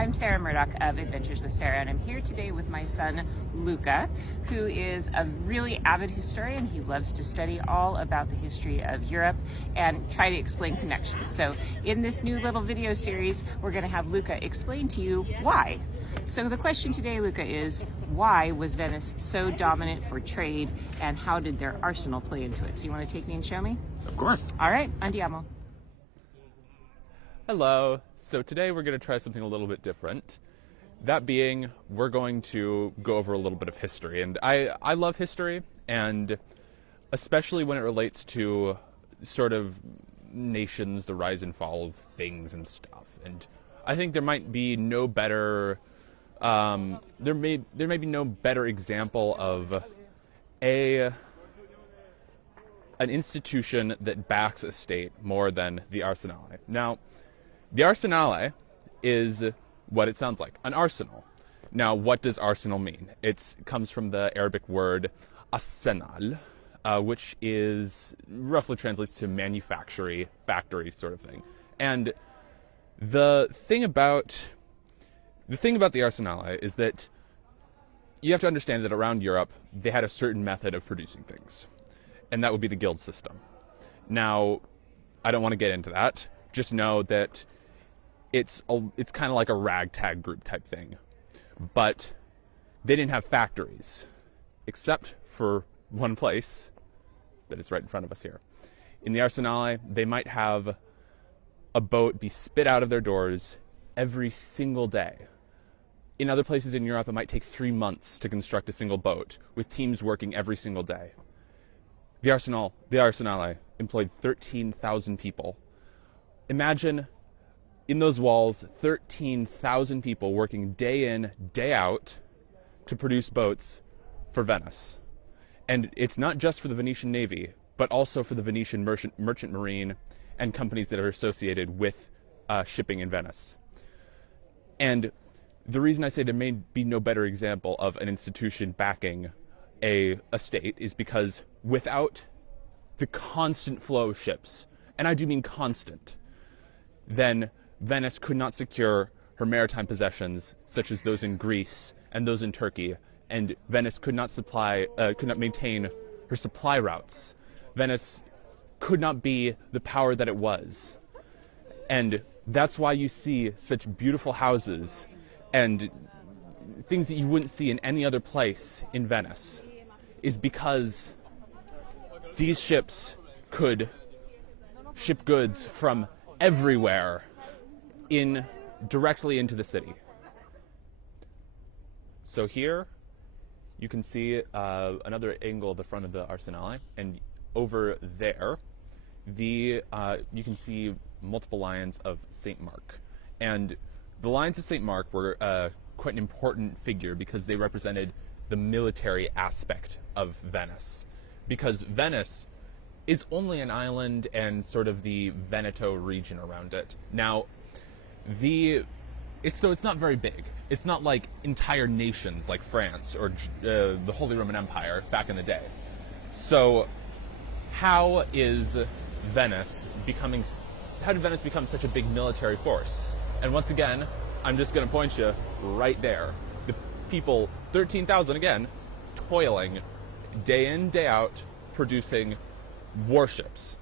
I'm Sarah Murdoch of Adventures with Sarah, and I'm here today with my son Lucca, who is a really avid historian. He loves to study all about the history of Europe and try to explain connections. So in this new little video series, we're going to have Lucca explain to you why. So the question today, Lucca, is why was Venice so dominant for trade, and how did their arsenal play into it? So you want to take me and show me? Of course. All right, Andiamo. Hello. So today we're going to try something a little bit different. That being, we're going to go over a little bit of history. And I love history, and especially when it relates to sort of nations, the rise and fall of things and stuff. And I think there might be no better, there may be no better example of an institution that backs a state more than the Arsenale. Now, the Arsenale is what it sounds like, an arsenal. Now, what does arsenal mean? It comes from the Arabic word arsenal, which is roughly translates to factory sort of thing. And the thing about the Arsenale is that you have to understand that around Europe, they had a certain method of producing things, and that would be the guild system. Now, I don't want to get into that. Just know that it's kind of like a ragtag group type thing, but they didn't have factories, except for one place that is right in front of us here. In the Arsenale, they might have a boat be spit out of their doors every single day. In other places in Europe, it might take 3 months to construct a single boat, with teams working every single day. The Arsenale employed 13,000 people. Imagine in those walls, 13,000 people working day in, day out to produce boats for Venice. And it's not just for the Venetian Navy, but also for the Venetian merchant marine and companies that are associated with shipping in Venice. And the reason I say there may be no better example of an institution backing a state is because without the constant flow of ships, and I do mean constant, then Venice could not secure her maritime possessions, such as those in Greece and those in Turkey, and Venice could not maintain her supply routes. Venice could not be the power that it was. And that's why you see such beautiful houses and things that you wouldn't see in any other place in Venice, is because these ships could ship goods from everywhere directly into the city. So here you can see another angle of the front of the Arsenale, and over there you can see multiple lions of St. Mark. And the lions of St. Mark were quite an important figure because they represented the military aspect of Venice. Because Venice is only an island and sort of the Veneto region around it. Now, it's not very big. It's not like entire nations like France or the Holy Roman Empire back in the day. So how did Venice become such a big military force? And once again, I'm just going to point you right there. The people, 13,000 again, toiling day in, day out, producing warships.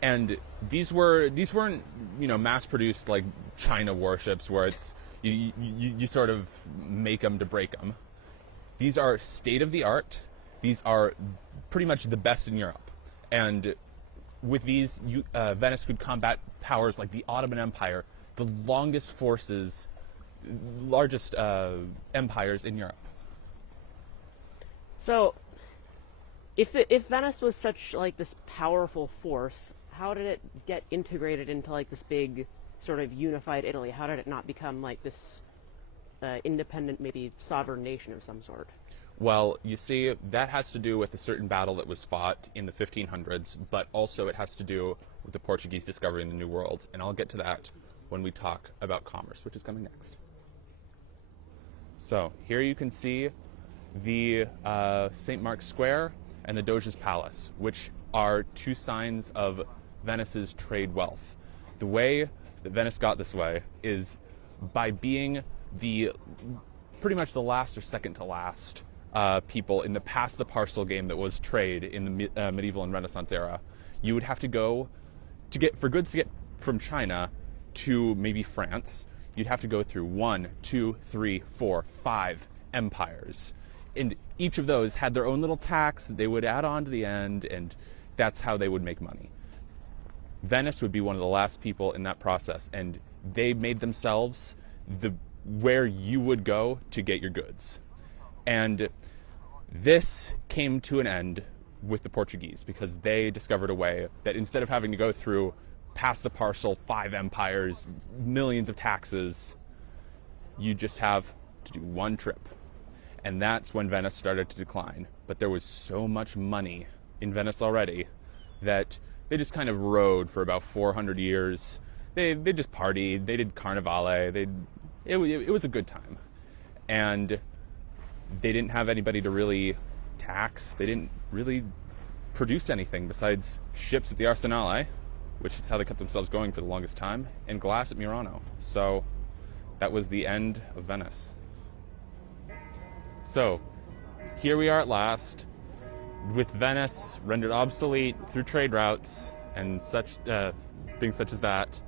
And these weren't, mass-produced like China warships where it's you sort of make them to break them. These are state-of-the-art. These are pretty much the best in Europe. And with these, Venice could combat powers like the Ottoman Empire, the largest empires in Europe. So, if Venice was such like this powerful force, how did it get integrated into like this big sort of unified Italy? How did it not become like this independent, maybe sovereign nation of some sort? Well, you see, that has to do with a certain battle that was fought in the 1500s, but also it has to do with the Portuguese discovering the New World, and I'll get to that when we talk about commerce, which is coming next. So here you can see the St. Mark's Square and the Doge's Palace, which are two signs of Venice's trade wealth. The way that Venice got this way is by being pretty much the last or second to last people in the pass the parcel game that was trade in the medieval and Renaissance era. You would have to go for goods to get from China to maybe France. You'd have to go through 1, 2, 3, 4, 5 empires. And each of those had their own little tax that they would add on to the end, and that's how they would make money. Venice would be one of the last people in that process, and they made themselves where you would go to get your goods. And this came to an end with the Portuguese, because they discovered a way that instead of having to go through past the parcel 5 empires, millions of taxes, you just have to do one trip. And that's when Venice started to decline. But there was so much money in Venice already that they just kind of rode for about 400 years. They just partied, they did Carnivale, it was a good time. And they didn't have anybody to really tax. They didn't really produce anything besides ships at the Arsenale, which is how they kept themselves going for the longest time, and glass at Murano. So that was the end of Venice. So here we are at last, with Venice rendered obsolete through trade routes and such things such as that.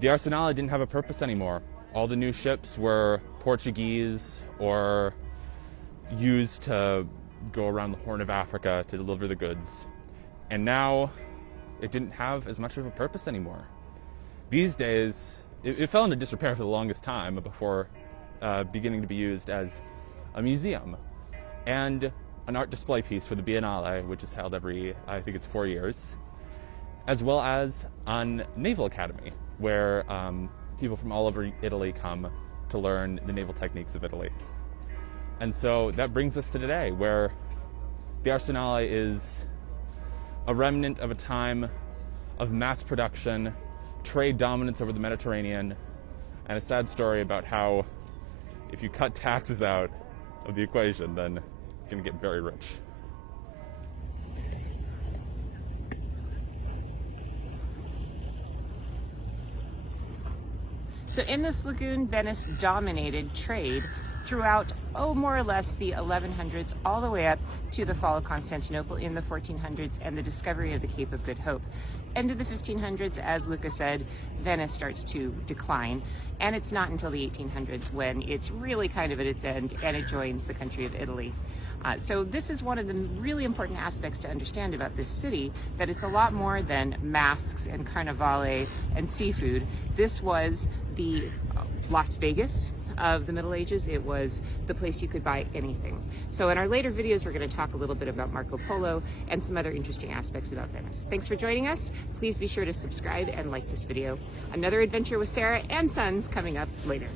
The Arsenale didn't have a purpose anymore. All the new ships were Portuguese or used to go around the Horn of Africa to deliver the goods. And now it didn't have as much of a purpose anymore. These days, it fell into disrepair for the longest time before beginning to be used as a museum and an art display piece for the Biennale, which is held every, I think it's 4 years, as well as on Naval Academy, where people from all over Italy come to learn the naval techniques of Italy. And so that brings us to today, where the Arsenale is a remnant of a time of mass production, trade dominance over the Mediterranean, and a sad story about how if you cut taxes out of the equation, then you're going to get very rich. So in this lagoon, Venice dominated trade throughout, more or less the 1100s, all the way up to the fall of Constantinople in the 1400s and the discovery of the Cape of Good Hope. End of the 1500s, as Lucca said, Venice starts to decline, and it's not until the 1800s when it's really kind of at its end and it joins the country of Italy. So this is one of the really important aspects to understand about this city, that it's a lot more than masks and carnivale and seafood. This was the Las Vegas of the Middle Ages. It was the place you could buy anything. So in our later videos, we're going to talk a little bit about Marco Polo and some other interesting aspects about Venice. Thanks for joining us. Please be sure to subscribe and like this video. Another adventure with Sarah and Sons coming up later.